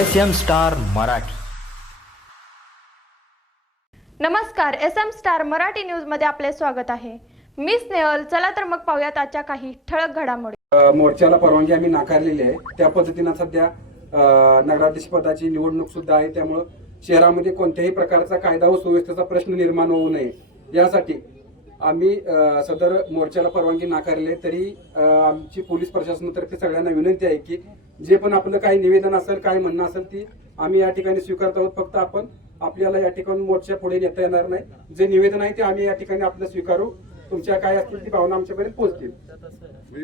S M star Marathi. नमस्कार S M star Marathi न्यूजमध्ये आपले स्वागत आहे. मी स्नेहल चला तर मग पाहूयात आजच्या काही ठळक घडामोडी. अ, मोर्चाला परवानगी आम्ही नाकारलेली आहे. त्या पद्धतीनं सध्या अ, नगराध्यक्ष पदाची निवडणूक सुद्धा आहे. त्यामुळं शहरामध्ये कोणत्याही प्रकारचा कायदा व सुव्यवस्थेचा प्रश्न निर्माण होऊ नये. यासाठी आम्ही अ, सदर मोर्चाला परवानगी नाकारली आहे. तरी अ, आमची पोलीस प्रशासनातर्फे सगळ्यांना विनंती आहे की जे पण आपलं काही निवेदन असेल काय म्हणणं असेल ती आम्ही या ठिकाणी स्वीकारत आहोत. फक्त आपण आपल्याला या ठिकाणी मोर्चा पुढे नेता येणार नाही. जे निवेदन आहे ते आम्ही या ठिकाणी आपलं स्वीकारू. तुमच्या काय असतील ती भावना आमच्यापर्यंत पोहोचतील.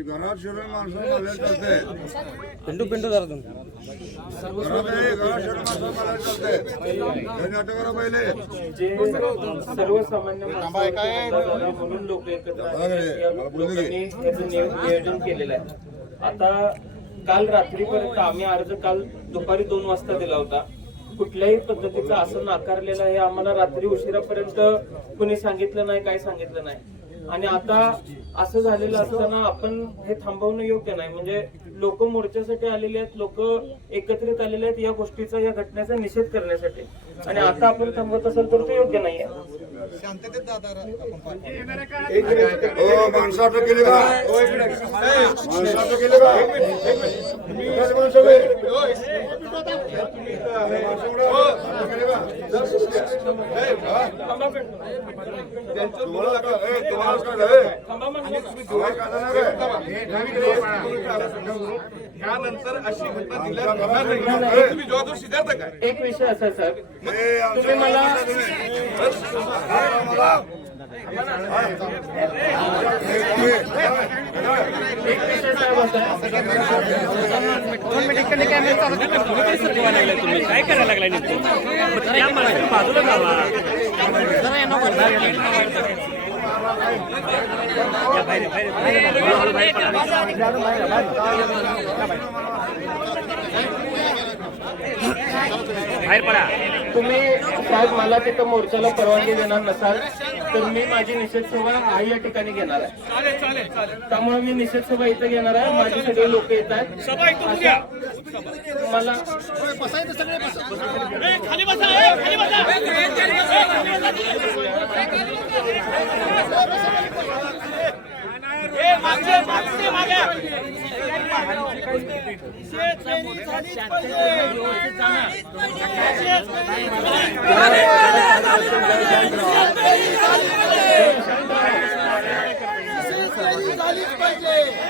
घरात शिरून माणसं सर्वसामान्य म्हणून लोक एकत्र नियोजन केलेलं आहे. आता काल रात्रीपर्यंत आम्ही अर्ज काल दुपारी दोन वाजता दिला होता. कुठल्याही पद्धतीचं असं नाकारलेलं हे आम्हाला रात्री उशिरापर्यंत कुणी सांगितलं नाही काय सांगितलं नाही. आणि आता असं झालेलं असताना आपण हे थांबवणं योग्य नाही. म्हणजे लोक मोर्चासाठी आलेले आहेत लोक एकत्रित आलेले आहेत या गोष्टीचा या घटनेचा निषेध करण्यासाठी. आणि आता आपण थांबवत असेल तर ते योग्य नाहीये. हो अशी घटना दिल्या जाणार नाही. तुम्ही काय एक विषय असा सर तुम्ही मला तुम्ही. काय एक विषय साहेब तुम्ही काय करायला लागलाय नेमकं बाजूला जावा जरा यांना बाहेर, पडा. तुम्ही साहेब मला तिथं मोर्चाला परवानगी देणार नसाल तर मी माझी निषेध सभा हा या ठिकाणी घेणार आहे. त्यामुळे मी निषेध सभा इथं घेणार आहे. माझे सगळे लोक येत आहेत. मला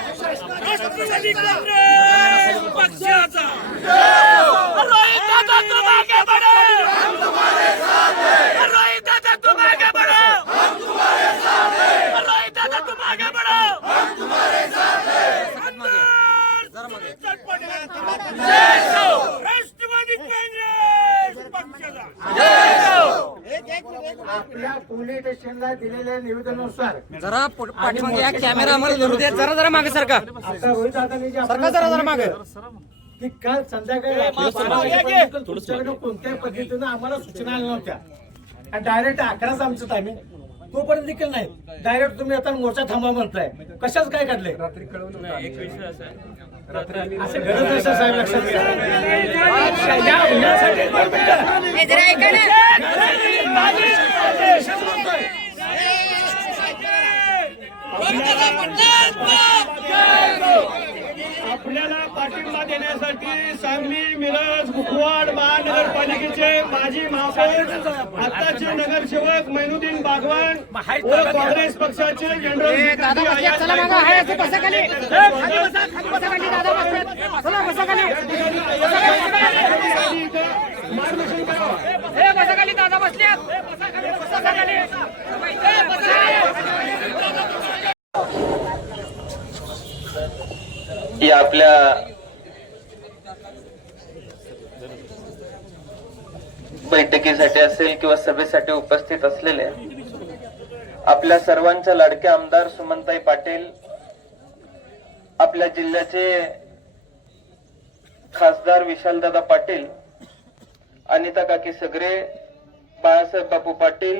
राष्ट्रवादी काँग्रेस पक्षाचा रोहित दादा तुम आगे बढ़ो हम तुम्हारे साथ हैं रोहित दादा तुम आगे बढ़ो हम तुम्हारे साथ हैं रोहित दादा तुम आगे बढ़ो हम तुम्हारे साथ हैं आपल्या पोलीस स्टेशनला दिलेल्या निवेदनानुसार जरा पाठीमागे या कॅमेरा आम्हाला धरू द्या जरा जरा मागे सरका. आता रोहित दादांनी जे सरका जरा जरा मागे. की काल संध्याकाळी रात्री बारा वाजेपर्यंत तुमच्याकडे कोणत्याही पद्धतीनं आम्हाला सूचना आल्या नव्हत्या. डायरेक्ट अकराच आमचं टायमिंग तोपर्यंत देखील नाही. डायरेक्ट तुम्ही आता मोर्चा थांबा म्हणताय. कशाच काय काढले रात्री कळवलं नाही, एक विषय असा आहे. रात्री आम्ही असं साहेब लक्षात आपल्याला पाठिंबा देण्यासाठी सांगली मिरज मुखवाड महानगरपालिकेचे माजी महापौर आताचे नगरसेवक मैनुद्दीन बागवान व काँग्रेस पक्षाचे जनरल सेक्रेटरी आपल्या बैठकीसाठी असेल किंवा सभेसाठी उपस्थित असलेले आपल्या सर्वांच्या लाडक्या आमदार सुमनताई पाटील आपल्या जिल्ह्याचे खासदार विशालदादा पाटील अनिता काकी सगरे बाळासाहेब बापू पाटील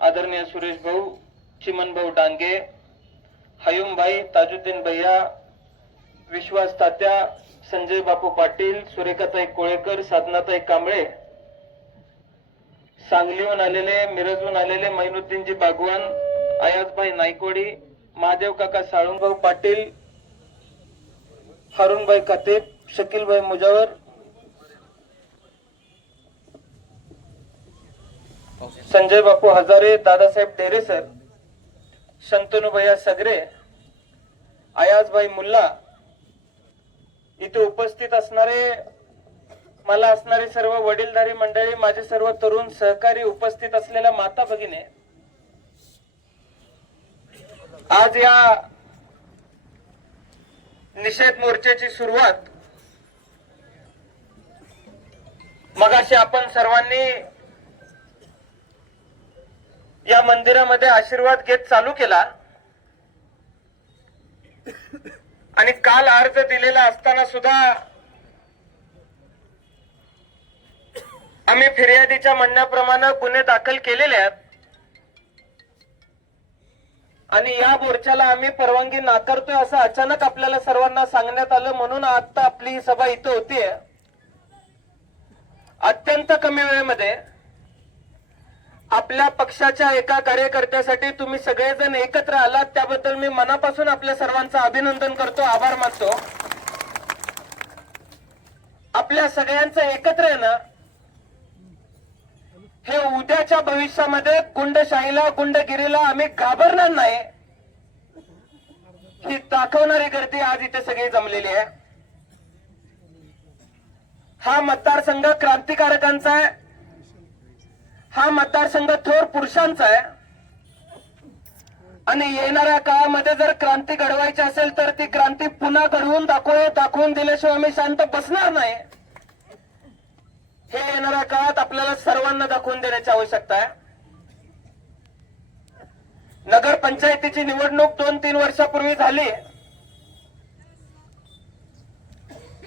आदरणीय सुरेश भाऊ चिमन भाऊ डांगे हयुमभाई ताजुद्दीन भैया विश्वास तात्या संजय बापू पाटील सुरेखाताई कोळेकर साधनाताई कांबळे सांगलीहून आलेले मिरजहून आलेले मैनुद्दीनजी बागवान आयाजभाई नायकोडी महादेव काका साळुंगभाऊ पाटील हारुणभाई कातेप शकीलभाई मुजावर. संजय बापू हजारे दादासाहेब डेरेसर शंतनुभैया सगरे आयाजभाई मुल्ला इथे उपस्थित असणारे मला असणारे सर्व वडीलधारी मंडळी माझे सर्व तरुण सहकारी उपस्थित असलेल्या माता भगिने आज या निषेध मोर्चाची सुरुवात मगाशी आपण सर्वांनी या मंदिरामध्ये आशीर्वाद घेत चालू केला. आणि काल अर्ज दिलेला असताना सुद्धा आम्ही फिर्यादीच्या म्हणण्याप्रमाणे गुन्हे दाखल केलेले आहेत. आणि या मोर्चाला आम्ही परवानगी नाकारतोय असं अचानक आपल्याला सर्वांना सांगण्यात आलं म्हणून आता आपली ही सभा इथं होतीये. अत्यंत कमी वेळेमध्ये आपल्या पक्षाच्या एका कार्यकर्त्यासाठी तुम्ही सगळेजण एकत्र आलात त्याबद्दल मी मनापासून आपल्या सर्वांचं अभिनंदन करतो आभार मानतो. आपल्या सगळ्यांचं एकत्र येणं हे उद्याच्या भविष्यामध्ये गुंडशाहीला गुंडगिरीला आम्ही घाबरणार नाही. ही दाखवणारी गर्दी आज इथे सगळी जमलेली आहे. हा मतदारसंघ क्रांतिकारकांचा आहे. हा मतदारसंघ थोर पुरुषांचा आहे. आणि येणाऱ्या काळामध्ये जर क्रांती घडवायची असेल तर ती क्रांती पुन्हा घडवून दाखव दाखवून दिल्याशिवाय आम्ही शांत बसणार नाही. हे येणाऱ्या काळात आपल्याला सर्वांना दाखवून देण्याची आवश्यकता आहे. नगर पंचायतीची निवडणूक दोन तीन वर्षापूर्वी झाली.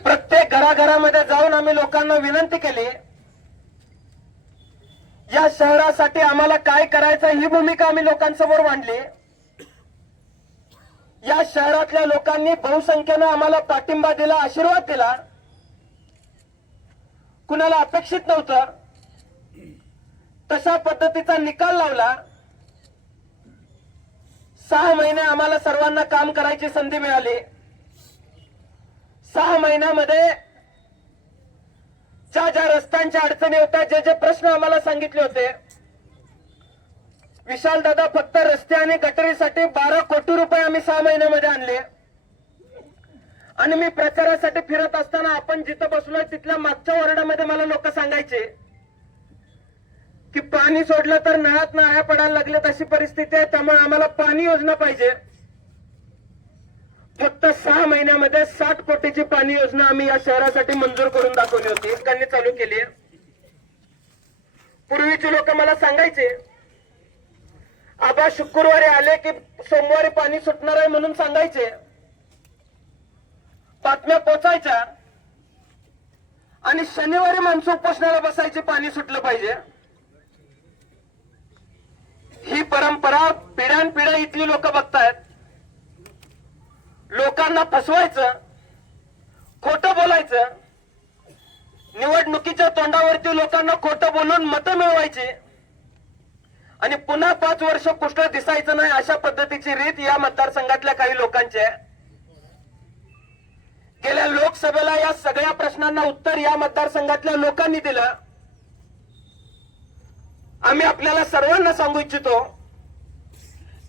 प्रत्येक घराघरामध्ये जाऊन आम्ही लोकांना विनंती केली. या शहरासाठी आम्हाला काय करायचं ही भूमिका आम्ही लोकांसमोर मांडली. या शहरातल्या लोकांनी बहुसंख्येनं आम्हाला पाठिंबा दिला आशीर्वाद दिला. कुणाला अपेक्षित नव्हतं. तशा पद्धतीचा निकाल लावला. सहा महिने आम्हाला सर्वांना काम करायची संधी मिळाली. सहा महिन्यामध्ये ज्या ज्या रस्त्यांच्या अडचणी होत्या जे जे प्रश्न आम्हाला सांगितले होते विशाल दादा फक्त रस्ते आणि गटरीसाठी बारा कोटी रुपये आम्ही सहा महिन्यामध्ये आणले. आणि मी प्रचारासाठी फिरत असताना आपण जिथं बसलोय तिथल्या मागच्या वॉर्डामध्ये मला लोक सांगायचे की पाणी सोडलं तर नळात नाळ्या पडायला लागलेत अशी परिस्थिती आहे त्यामुळे आम्हाला पाणी योजना पाहिजे. फक्त सहा महिन्यामध्ये साठ कोटीची पाणी योजना आम्ही या शहरासाठी मंजूर करून दाखवली होती. त्यांनी चालू केली. पूर्वीचे लोक मला सांगायचे आबा शुक्रवारी आले की सोमवारी पाणी सुटणार आहे म्हणून सांगायचे. बातम्या पोचायच्या. आणि शनिवारी माणसं उपोषणाला बसायचे पाणी सुटलं पाहिजे. ही परंपरा पिढ्यानपिढ्या इथली लोक बघतायत. लोकांना फसवायचं खोटं बोलायचं निवडणुकीच्या तोंडावरती लोकांना खोटं बोलून मतं मिळवायची आणि पुन्हा पाच वर्ष कुष्ठ दिसायचं नाही अशा पद्धतीची रीत या मतदारसंघातल्या काही लोकांची आहे. गेल्या लोकसभेला या सगळ्या प्रश्नांना उत्तर या मतदारसंघातल्या लोकांनी दिलं. आम्ही आपल्याला सर्वांना सांगू इच्छितो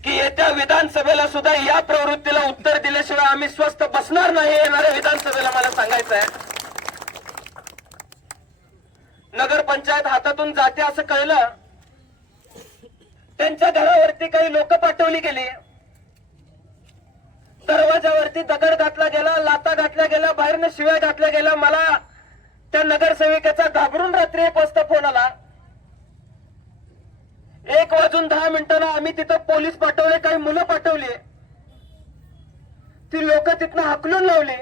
की येत्या विधानसभेला सुद्धा या प्रवृत्तीला उत्तर दिल्याशिवाय आम्ही स्वस्थ बसणार नाही येणाऱ्या विधानसभेला मला सांगायचं आहे. नगरपंचायत हातातून जाते असं कळलं. त्यांच्या घरावरती काही लोक पाठवली गेली. दरवाजावरती दगड घातला गेला लाता घातल्या गेल्या बाहेरनं शिव्या घातल्या गेल्या. मला त्या नगरसेविकेचा घाबरून रात्री पोचता फोन आला. एक वाजून दहा मिनिटांना आम्ही तिथं पोलीस पाठवले काही मुलं पाठवली. ती लोक तिथनं हाकलून लावली.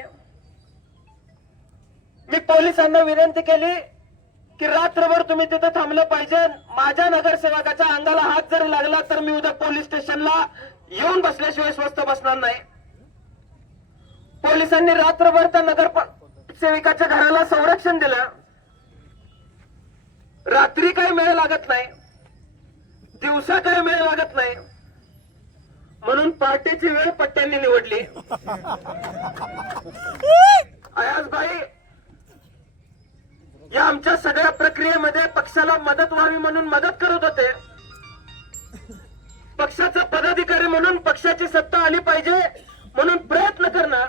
मी पोलिसांना विनंती केली की रात्रभर तुम्ही तिथं थांबलं पाहिजे. माझ्या नगरसेवकाच्या अंगाला हात जर लागला तर मी उद्या पोलीस स्टेशनला येऊन बसल्याशिवाय स्वस्त बसणार नाही. पोलिसांनी रात्रभर त्या नगर सेविकाच्या घराला संरक्षण दिलं. रात्री काही मेळ लागत नाही. दिवसा काही वेळ लागत नाही. म्हणून पहाटेची वेळ पट्ट्यांनी निवडली. अयाजबाई या आमच्या सगळ्या प्रक्रियेमध्ये पक्षाला मदत व्हावी म्हणून मदत करत होते. पक्षाचा पदाधिकारी म्हणून पक्षाची सत्ता आली पाहिजे म्हणून प्रयत्न करणं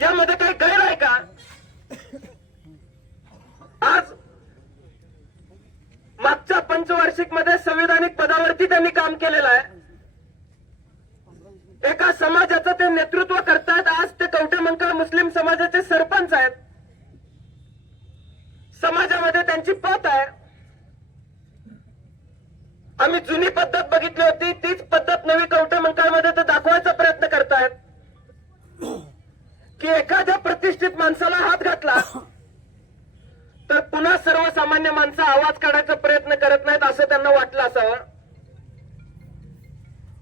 यामध्ये काही गैर आहे का आज मागच्या पंचवार्षिकमध्ये किती त्यांनी काम केलेलं आहे? एका समाजाचं ते नेतृत्व करतात आज ते कवठेमंकाळ मुस्लिम समाजाचे सरपंच आहेत. समाजामध्ये त्यांची पत आहे. आम्ही जुनी पद्धत बघितली होती तीच पद्धत नवी कवठेमंकाळमध्ये ते दाखवायचा प्रयत्न करतायत. की एखाद्या प्रतिष्ठित माणसाला हात घातला तर पुन्हा सर्वसामान्य माणसं आवाज काढायचा प्रयत्न करत नाहीत असं त्यांना वाटलं असावं.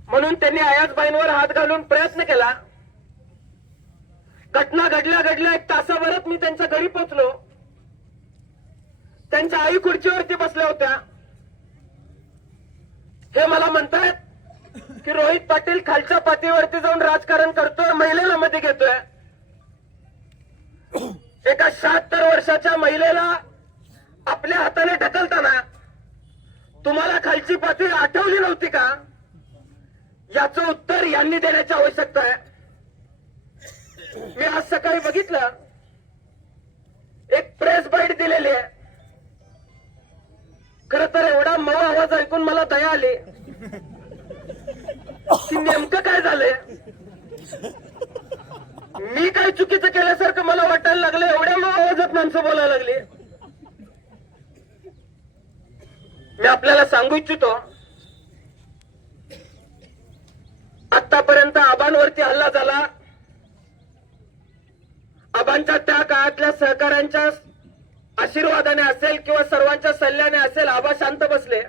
म्हणून त्यांनी आयाजबाईंवर हात घालून प्रयत्न केला. घटना घडल्या घडल्या एक तासाभरात मी त्यांच्या घरी पोचलो. त्यांच्या आई खुर्चीवरती बसल्या होत्या. हे मला म्हणतायत की रोहित पाटील खालच्या पातळीवरती जाऊन राजकारण करतोय महिलेला मध्ये घेतोय. एका शहात्तर वर्षाच्या महिलेला आपल्या हाताने ढकलताना तुम्हाला खालची पातळी आठवली नव्हती का? याच उत्तर यांनी देण्याची आवश्यकता आहे. मी आज सकाळी बघितलं. एक प्रेस बाईट दिलेली आहे. खर तर एवढा मऊ आवाज ऐकून मला दया आली. की नेमकं काय झालंय? मी काय चुकीचं केल्यासारखं मला वाटायला लागलं एवढ्या मऊ आवाजात माणसं बोलायला लागली. मी आपल्याला सांगू इच्छितो आतापर्यंत आबांवरती हल्ला झाला. आबांच्या त्या काळातल्या सहकाऱ्यांच्या आशीर्वादाने असेल किंवा सर्वांच्या सल्ल्याने असेल आबा शांत बसले.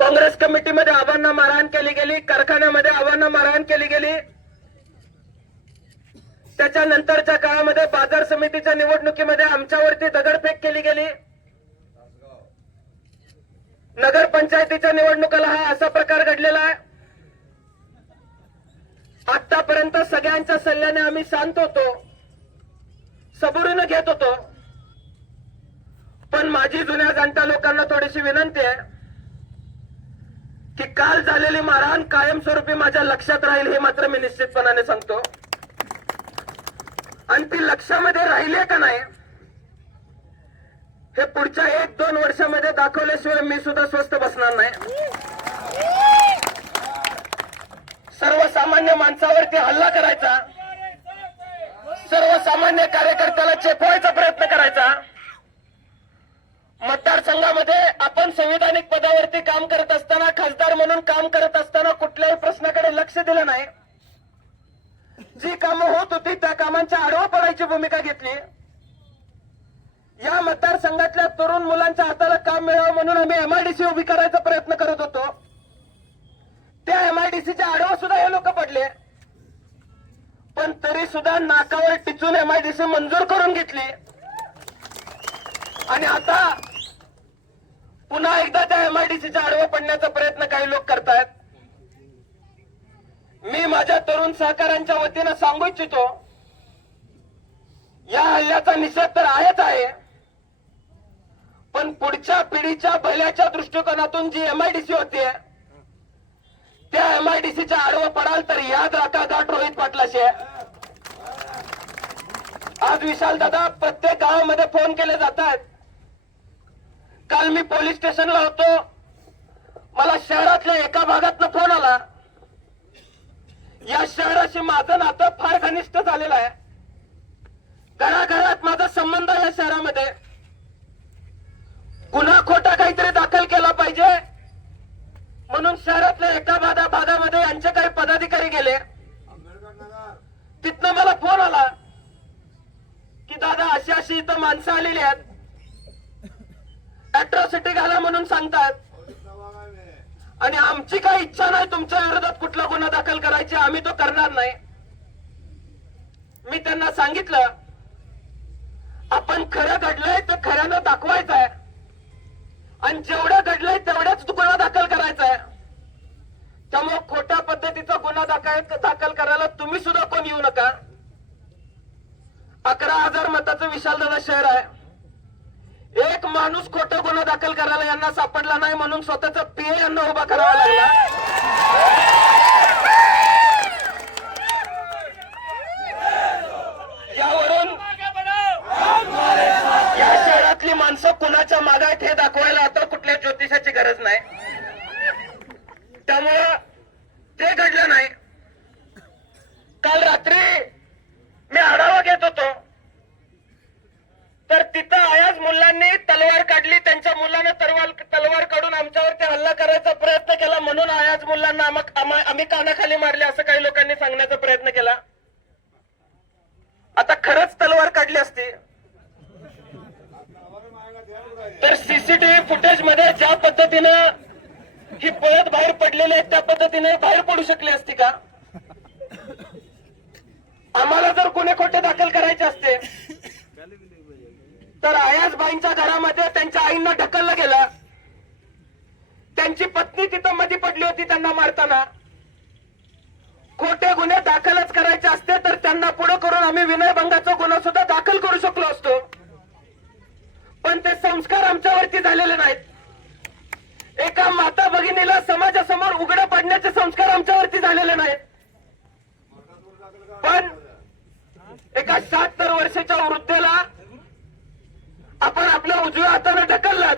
काँग्रेस कमिटीमध्ये आबांना मारहाण केली गेली कारखान्यामध्ये आबांना मारहाण केली गेली. त्याच्यानंतरच्या काळामध्ये बाजार समितीच्या निवडणुकीमध्ये आमच्यावरती दगडफेक केली गेली. नगरपंचायतीच्या निवडणुकाला हा असा प्रकार घडलेला आहे. आतापर्यंत सगळ्यांच्या सल्ल्याने आम्ही शांत होतो. सबुरीनं घेत होतो. पण माझी जुन्या जाणत्या लोकांना थोडीशी विनंती आहे की काल झालेली मारहाण कायमस्वरूपी माझ्या लक्षात राहील हे मात्र मी निश्चितपणाने सांगतो. आणि ती लक्षामध्ये राहिली का नाही हे पुढच्या एक दोन वर्षामध्ये दाखवल्याशिवाय मी सुद्धा स्वस्त बसणार नाही. सर्वसामान्य माणसावरती हल्ला करायचा. सर्वसामान्य कार्यकर्त्याला चेपवायचा प्रयत्न करायचा. मतदारसंघामध्ये आपण संविधानिक पदावरती काम करत असताना खासदार म्हणून काम करत असताना कुठल्याही प्रश्नाकडे लक्ष दिलं नाही. जी कामं होत होती त्या कामांच्या आडवा पडायची भूमिका घेतली. या मतदारसंघातल्या तरुण मुलांच्या हाताला काम मिळावं म्हणून आम्ही एमआयडीसी उभी करायचा प्रयत्न करत होतो. त्या एमआयडीसीच्या आडवा सुद्धा हे लोक पडले. पण तरी सुद्धा नाकावर टिचून एमआयडीसी मंजूर करून घेतली. आणि आता पुन्हा एकदा त्या एमआयडीसीच्या आडवं पडण्याचा प्रयत्न काही लोक करतायत. मी माझ्या तरुण सहकाऱ्यांच्या वतीनं सांगू इच्छितो या हल्ल्याचा निषेध तर आहेच आहे. पण पुढच्या पिढीच्या भल्याच्या दृष्टिकोनातून जी एमआयडीसी होतीये त्या एमआयडीसीच्या आडवं पडाल तर याद राखा गाठ रोहित पाटलाशी. आहे. आज विशाल दादा प्रत्येक गावामध्ये फोन केले जातात. काल मी पोलीस स्टेशनला होतो. मला शहरातल्या एका भागातनं फोन आला. या शहराशी माझं नातं फार घनिष्ठ झालेलं आहे. घराघरात माझा संबंध आहे या शहरामध्ये. गुन्हा खोटा काहीतरी दाखल केला पाहिजे. म्हणून शहरातल्या एका भागा भागामध्ये यांचे काही पदाधिकारी गेले. तिथनं मला फोन आला की दादा अशी अशी इथं माणसं आलेली आहेत. अॅट्रॉसिटी घाला म्हणून सांगतात. आणि आमची काही इच्छा नाही तुमच्या विरोधात कुठला गुन्हा दाखल करायची. आम्ही तो करणार नाही. मी त्यांना सांगितलं आपण खरं घडलंय ते खऱ्यानं दाखवायचं आहे. आणि जेवढं घडलंय तेवढ्याच गुन्हा दाखल करायचा आहे त्यामुळे खोट्या पद्धतीचा गुन्हा दाखल दाखल करायला तुम्ही सुद्धा कोण येऊ नका. अकरा हजार मताचं विशालदादा शहर आहे. एक माणूस खोटा गुन्हा दाखल करायला यांना सापडला नाही म्हणून स्वतःचा पीए यांना उभा करावा लागला यावरून या शहरातली माणसं कुणाच्या मागायत हे दाखवायला आता कुठल्या ज्योतिषाची गरज नाही. त्यामुळं ते घडलं नाही काल रात्री मी आढावा घेत होतो तर तिथं आयाज मुलांनी तलवार काढली त्यांच्या मुलानं तलवार तलवार काढून आमच्यावरती हल्ला करायचा प्रयत्न केला म्हणून आयाज मुलांना आम- आम- आम्ही कानाखाली मारले असं काही लोकांनी सांगण्याचा प्रयत्न केला आता खरंच तलवार काढली असती तर सीसीटीव्ही फुटेजमध्ये ज्या पद्धतीनं ही पळत बाहेर पडलेली आहेत त्या पद्धतीने बाहेर पडू शकली असती का? आम्हाला जर गुन्हे खोटे दाखल करायचे असते तर आयाजबाईंच्या घरामध्ये त्यांच्या आईंना ढकललं गेलं. त्यांची पत्नी तिथं मध्ये पडली होती त्यांना मारताना. खोटे गुन्हे दाखलच करायचे असते तर त्यांना पुढे करून आम्ही विनयभंगाचा गुन्हा सुद्धा दाखल करू शकलो असतो. पण ते संस्कार आमच्यावरती झालेले नाहीत. एका माता भगिनीला समाजासमोर उघडं पडण्याचे संस्कार आमच्यावरती झालेले नाहीत. पण एका शहात्तर वर्षाच्या वृद्धेला आपण आपल्या उजव्या हाताने ढकललात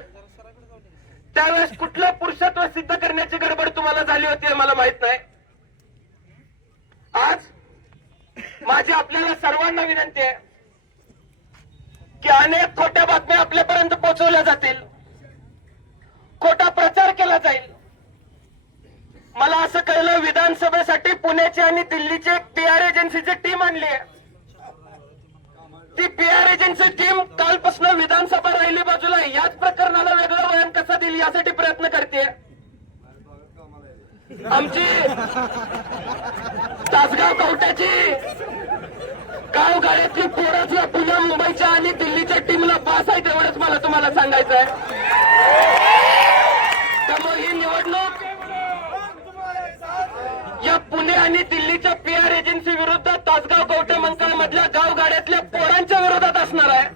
त्यावेळेस कुठलं पुरुषत्व सिद्ध करण्याची गडबड तुम्हाला झाली होती हे मला माहीत नाही. आज माझी आपल्याला सर्वांना विनंती आहे. की अनेक खोट्या बातम्या आपल्यापर्यंत पोहोचवल्या जातील. खोटा प्रचार केला जाईल. मला असं कळलं विधानसभेसाठी पुण्याची आणि दिल्लीची एक पीआर एजन्सीची टीम आणली आहे. ती पी आर एजन्सी टीम कालपासून विधानसभा राहिली बाजूला. याच प्रकरणाला वेगळं वळण कसं देईल यासाठी प्रयत्न करते आमची तासगाव कवट्याची गाव गाड्यातली पोरच पुणे मुंबईच्या आणि दिल्लीच्या टीमला पास आहे तेवढंच मला तुम्हाला सांगायचं आहे त्यामुळे ही निवडणूक या पुणे आणि दिल्लीच्या पीआर एजन्सी विरुद्ध तासगाव कवटे मंकाळ मधल्या गाव गाड्यातल्या पोरांच्या विरोधात असणार आहे.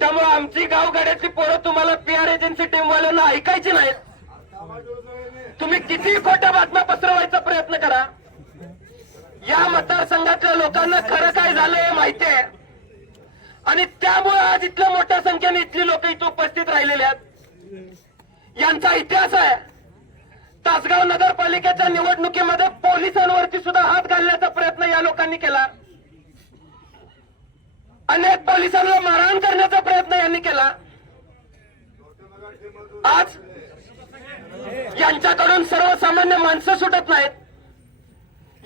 त्यामुळे आमची गाव गाड्यातली पोरं तुम्हाला पीआर एजन्सी टीम वाल्यांना ऐकायची नाहीत. तुम्ही किती खोट्या बातम्या पसरवायचा प्रयत्न करा. या मतदारसंघातल्या लोकांना खरं काय झालं हे माहिती आहे. आणि त्यामुळे आज इथल्या मोठ्या संख्येने इथली लोक इथं उपस्थित राहिलेले आहेत. यांचा इतिहास आहे. तासगाव नगरपालिकेच्या निवडणुकीमध्ये पोलिसांवरती सुद्धा हात घालण्याचा प्रयत्न या लोकांनी केला. अनेक पोलिसांना मारहाण करण्याचा प्रयत्न यांनी केला. आज यांच्याकडून सर्वसामान्य माणसं सुटत नाहीत.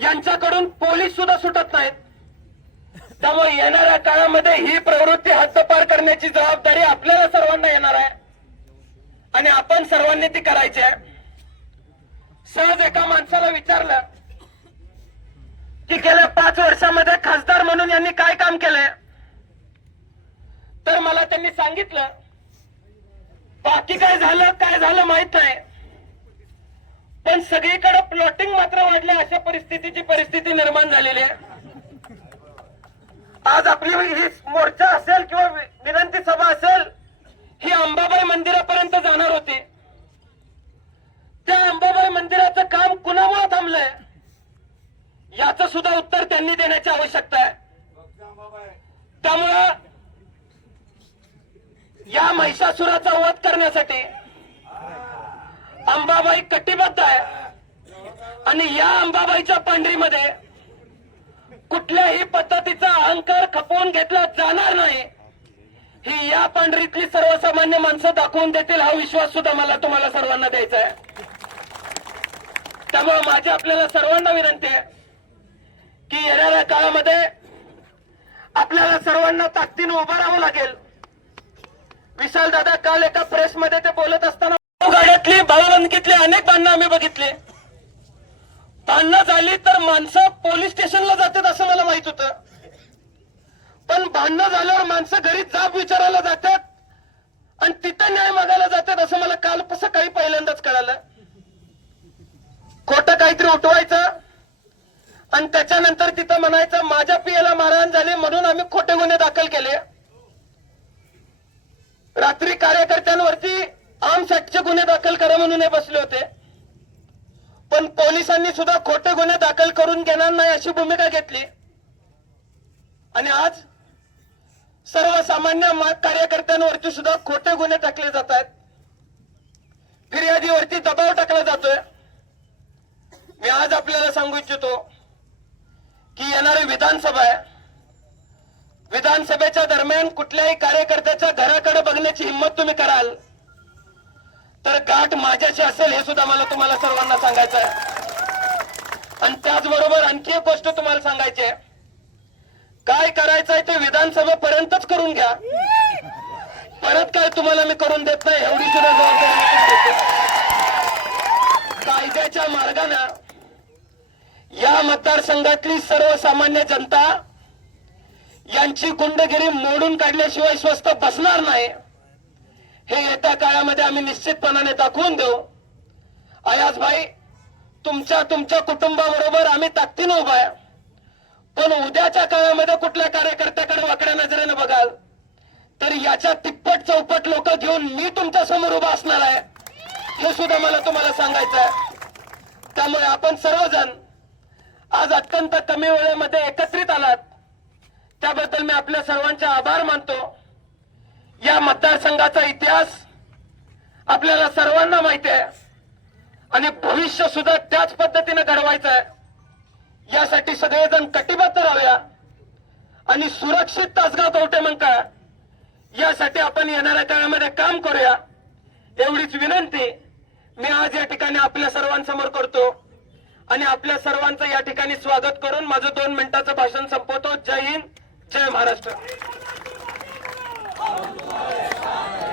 यांच्याकडून पोलीस सुद्धा सुटत नाहीत. त्यामुळे येणाऱ्या काळामध्ये ही प्रवृत्ती हद्दपार करण्याची जबाबदारी आपल्याला सर्वांना येणार आहे. आणि आपण सर्वांनी ती करायची आहे. सहज एका माणसाला विचारलं की गेल्या पाच वर्षामध्ये खासदार म्हणून यांनी काय काम केलंय? तर मला त्यांनी सांगितलं बाकी काय झालं काय झालं माहीत नाही. पण सगळीकडे प्लॉटिंग मात्र वाढलं अशा परिस्थितीची परिस्थिती निर्माण झालेली आहे. आज आपली ही मोर्चा असेल किंवा विनंती सभा असेल ही अंबाबाई मंदिरापर्यंत जाणार होती. त्या अंबाबाई मंदिराचं काम कुणामुळे थांबलंय? याचं सुद्धा उत्तर त्यांनी देण्याची आवश्यकता आहे. त्यामुळं या महिषासुराचा वध करण्यासाठी अंबाबाई कटिबद्ध आहे. आणि या अंबाबाईच्या पांढरीमध्ये कुठल्याही पद्धतीचा अहंकार खपवून घेतला जाणार नाही. ही या पांढरीतली सर्वसामान्य माणसं दाखवून देतील हा विश्वास सुद्धा मला तुम्हाला सर्वांना द्यायचा आहे. त्यामुळे माझी आपल्याला सर्वांना विनंती आहे की येणाऱ्या काळामध्ये आपल्याला सर्वांना ताकदीनं उभं राहावं लागेल. विशाल दादा काल एका प्रेसमध्ये ते बोलत असताना गाड्यातली भावबंदकीतली अनेक भांडणं आम्ही बघितली. भांडणं झाली तर माणसं पोलीस स्टेशनला जातात असं मला माहीत होतं. पण भांडणं झाल्यावर माणसं घरी जाब विचारायला जातात आणि तिथं न्याय मागायला जातात असं मला काल सकाळी पहिल्यांदाच कळालं. खोटं काहीतरी उठवायचं आणि त्याच्यानंतर तिथं म्हणायचं माझ्या पियाला मारहाण झाली म्हणून आम्ही खोटे गुन्हे दाखल केले. रात्री कार्यकर्त्यांवरती आर्म्स गुन्हे दाखल करा म्हणून हे बसले होते. पण पोलिसांनी सुद्धा खोटे गुन्हे दाखल करून घेणार नाही अशी भूमिका घेतली. आणि आज सर्वसामान्य कार्यकर्त्यांवरती सुद्धा खोटे गुन्हे टाकले जात आहेत. फिर्यादीवरती दबाव टाकला जातोय. मी आज आपल्याला सांगू इच्छितो की येणारी विधानसभा आहे. विधानसभेच्या दरम्यान कुठल्याही कार्यकर्त्याच्या घराकडे बघण्याची हिंमत तुम्ही कराल. तर गाठ माझ्याशी असेल हे सुद्धा मला तुम्हाला सर्वांना सांगायचं आहे आणि त्याचबरोबर आणखी एक गोष्ट तुम्हाला सांगायची आहे. काय करायचंय ते विधानसभेपर्यंतच करून घ्या. परत काय तुम्हाला मी करून देत नाही एवढी सुद्धा जबाबदारी कायद्याच्या मार्गानं या मतदारसंघातली सर्वसामान्य जनता यांची गुंडगिरी मोडून काढल्याशिवाय स्वस्त बसणार नाही. हे येत्या काळामध्ये आम्ही निश्चितपणाने दाखवून देऊ. अयाज भाई तुमच्या तुमच्या कुटुंबाबरोबर आम्ही ताकदीनं उभा आहे. पण उद्याच्या काळामध्ये कुठल्या कार्यकर्त्याकडे वाकड्या नजरेनं बघाल तर याच्या तिप्पट चौपट लोक घेऊन मी तुमच्यासमोर उभा असणार आहे. हे सुद्धा मला तुम्हाला सांगायचं आहे. त्यामुळे आपण सर्वजण आज अत्यंत कमी वेळेमध्ये एकत्रित आलात. त्याबद्दल मी आपल्या सर्वांचे आभार मानतो. या मतदारसंघाचा इतिहास आपल्याला सर्वांना माहिती आहे. आणि भविष्य सुद्धा त्याच पद्धतीने घडवायचं आहे. यासाठी सगळेजण कटिबद्ध राहूया. आणि सुरक्षित तासगाव कवटे मंका यासाठी आपण येणाऱ्या काळामध्ये काम करूया. एवढीच विनंती मी आज या ठिकाणी आपल्या सर्वांसमोर करतो. आणि आपल्या सर्वांचं या ठिकाणी स्वागत करून माझं दोन मिनिटाचं भाषण संपवतो. जय हिंद जय महाराष्ट्र. Vamos começar!